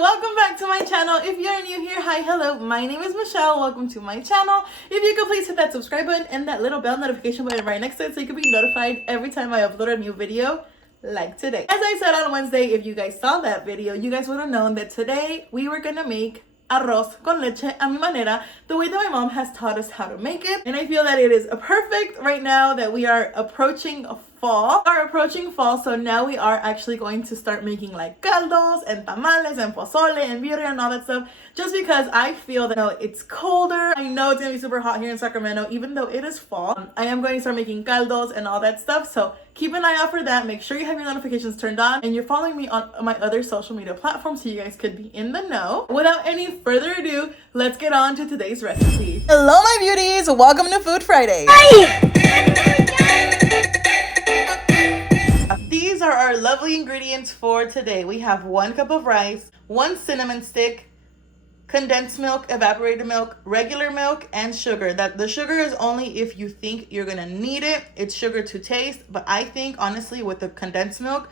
welcome back to my channel. If you're new here, hi, hello, my name is Michelle. Welcome to my channel. If you could please hit that subscribe button and that little bell notification button right next to it so you can be notified every time I upload a new video like today. As I said on Wednesday, if you guys saw that video, you guys would have known that today we were gonna make arroz con leche a mi manera, the way that my mom has taught us how to make it. And I feel that it is perfect right now that we are approaching fall. So now we are actually going to start making like caldos and tamales and pozole and birria and all that stuff, just because I feel that, you know, it's colder. I know it's gonna be super hot here in Sacramento, even though it is fall. I am going to start making caldos and all that stuff, so keep an eye out for that. Make sure you have your notifications turned on and you're following me on my other social media platforms so you guys could be in the know. Without any further ado, let's get on to today's recipe. Hello my beauties, welcome to Food Friday. These are our lovely ingredients for today. We have 1 cup of rice, 1 cinnamon stick, condensed milk, evaporated milk, regular milk, and sugar. That the sugar is only if you think you're gonna need it. It's sugar to taste, but I think honestly with the condensed milk,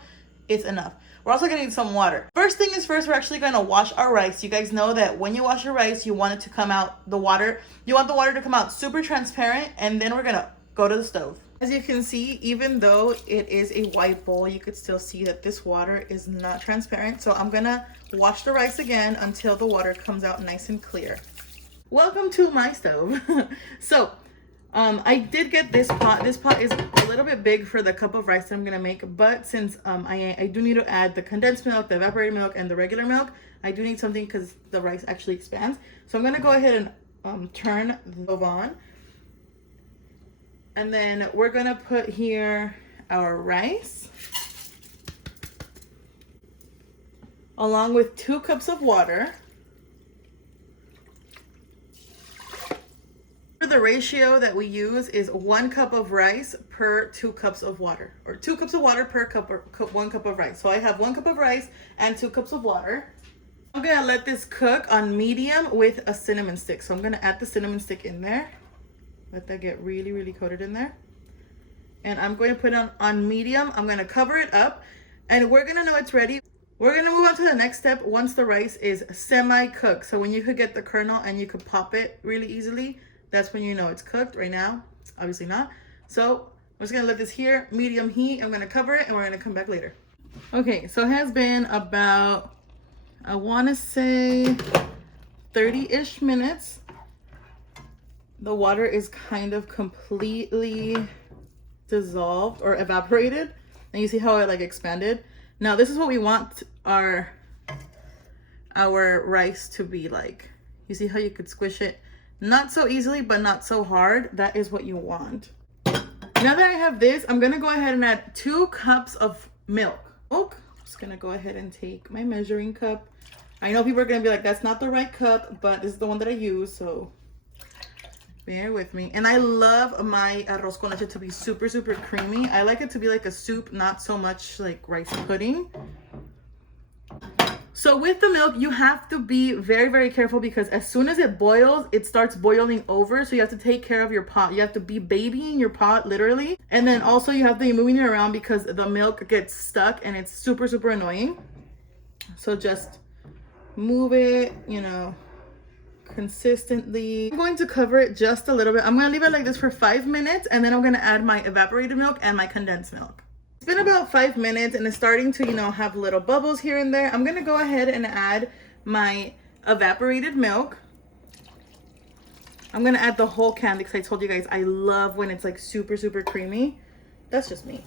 it's enough. We're also gonna need some water. First thing is first, we're actually gonna wash our rice. You guys know that when you wash your rice, you want it to come out, you want the water to come out super transparent, and then we're gonna go to the stove. As you can see, even though it is a white bowl, you could still see that this water is not transparent. So I'm gonna wash the rice again until the water comes out nice and clear. Welcome to my stove. So I did get this pot. This pot is a little bit big for the cup of rice that I'm gonna make, but since I do need to add the condensed milk, the evaporated milk, and the regular milk, I do need something because the rice actually expands. So I'm gonna go ahead and turn the stove on. And then we're gonna put here our rice, along with 2 cups of water. The ratio that we use is 1 cup of rice per 2 cups of water, or 2 cups of water per cup, or 1 cup of rice. So I have 1 cup of rice and 2 cups of water. I'm gonna let this cook on medium with a cinnamon stick. So I'm gonna add the cinnamon stick in there. Let that get really, really coated in there. And I'm going to put it on medium. I'm going to cover it up and we're going to know it's ready. We're going to move on to the next step once the rice is semi-cooked. So when you could get the kernel and you could pop it really easily, that's when you know it's cooked. Right now, obviously not. So I'm just going to let this here, medium heat. I'm going to cover it and we're going to come back later. Okay, so it has been about, I want to say 30-ish minutes. The water is kind of completely dissolved or evaporated, and you see how it like expanded. Now this is what we want our rice to be like. You see how you could squish it not so easily but not so hard? That is what you want. Now that I have this, I'm gonna go ahead and add 2 cups of milk. I'm just gonna go ahead and take my measuring cup. I know people are gonna be like, that's not the right cup, but this is the one that I use, so bear with me. And I love my arroz con leche to be super, super creamy. I like it to be like a soup, not so much like rice pudding. So with the milk, you have to be very, very careful because as soon as it boils, it starts boiling over. So you have to take care of your pot. You have to be babying your pot, literally. And then also you have to be moving it around because the milk gets stuck and it's super, super annoying. So just move it, you know, consistently. I'm going to cover it just a little bit. I'm going to leave it like this for 5 minutes and then I'm going to add my evaporated milk and my condensed milk. It's been about 5 minutes and it's starting to, you know, have little bubbles here and there. I'm going to go ahead and add my evaporated milk. I'm going to add the whole can because I told you guys I love when it's like super, super creamy. That's just me.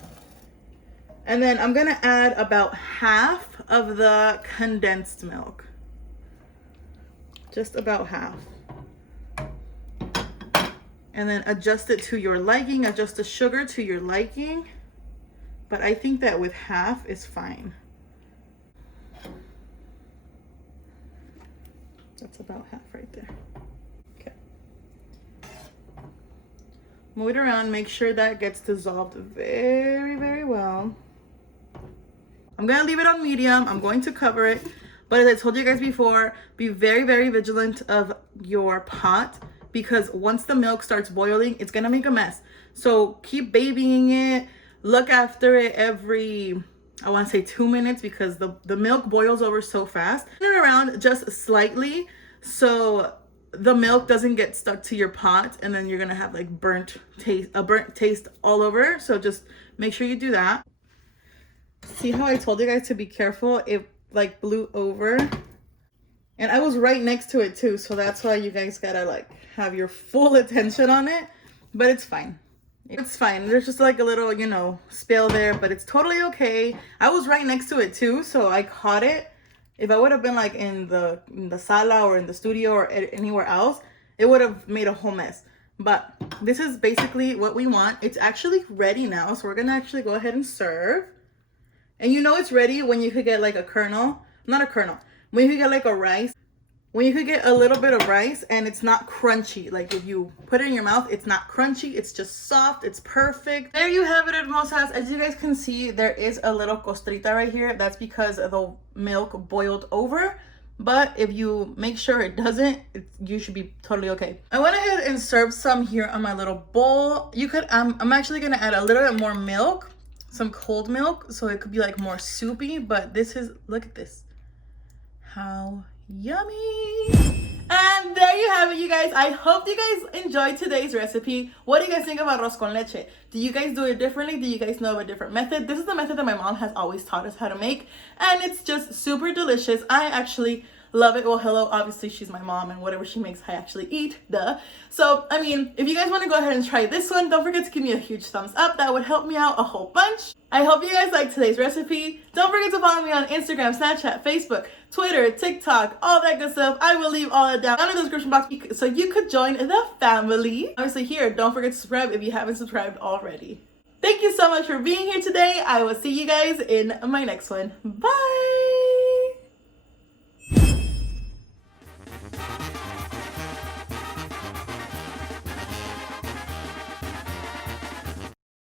And then I'm going to add about half of the condensed milk. Just about half. And then adjust it to your liking, adjust the sugar to your liking. But I think that with half is fine. That's about half right there. Okay. Move it around, make sure that gets dissolved very, very well. I'm gonna leave it on medium. I'm going to cover it. But as I told you guys before, be very, very vigilant of your pot because once the milk starts boiling, it's gonna make a mess. So keep babying it. Look after it every I want to say 2 minutes because the milk boils over so fast. Turn it around just slightly so the milk doesn't get stuck to your pot, and then you're gonna have like a burnt taste all over. So just make sure you do that. See how I told you guys to be careful? It like blew over, and I was right next to it too, so that's why you guys gotta like have your full attention on it. But it's fine. It's fine. There's just like a little, you know, spill there, but it's totally okay. I was right next to it too, so I caught it. If I would have been like in the sala or in the studio or anywhere else, it would have made a whole mess. But this is basically what we want. It's actually ready now, so we're gonna actually go ahead and serve. And you know it's ready when you could get like a kernel, not a kernel, when you could get like a rice, when you could get a little bit of rice and it's not crunchy. Like if you put it in your mouth, it's not crunchy, it's just soft, it's perfect. There you have it, hermosas. As you guys can see, there is a little costrita right here. That's because the milk boiled over. But if you make sure it doesn't, you should be totally okay. I went ahead and served some here on my little bowl. You could, I'm actually gonna add a little bit more milk, some cold milk, so it could be like more soupy. But this is, look at this. How yummy. And there you have it, you guys. I hope you guys enjoyed today's recipe. What do you guys think of arroz con leche? Do you guys do it differently? Do you guys know of a different method? This is the method that my mom has always taught us how to make, and it's just super delicious. I actually love it. Well, hello, obviously she's my mom, and whatever she makes I actually eat, duh. So I mean, if you guys want to go ahead and try this one, don't forget to give me a huge thumbs up. That would help me out a whole bunch. I hope you guys liked today's recipe. Don't forget to follow me on Instagram, Snapchat, Facebook, Twitter, TikTok, all that good stuff. I will leave all that down in the description box so you could join the family. Obviously here, don't forget to subscribe if you haven't subscribed already. Thank you so much for being here today. I will see you guys in my next one. Bye!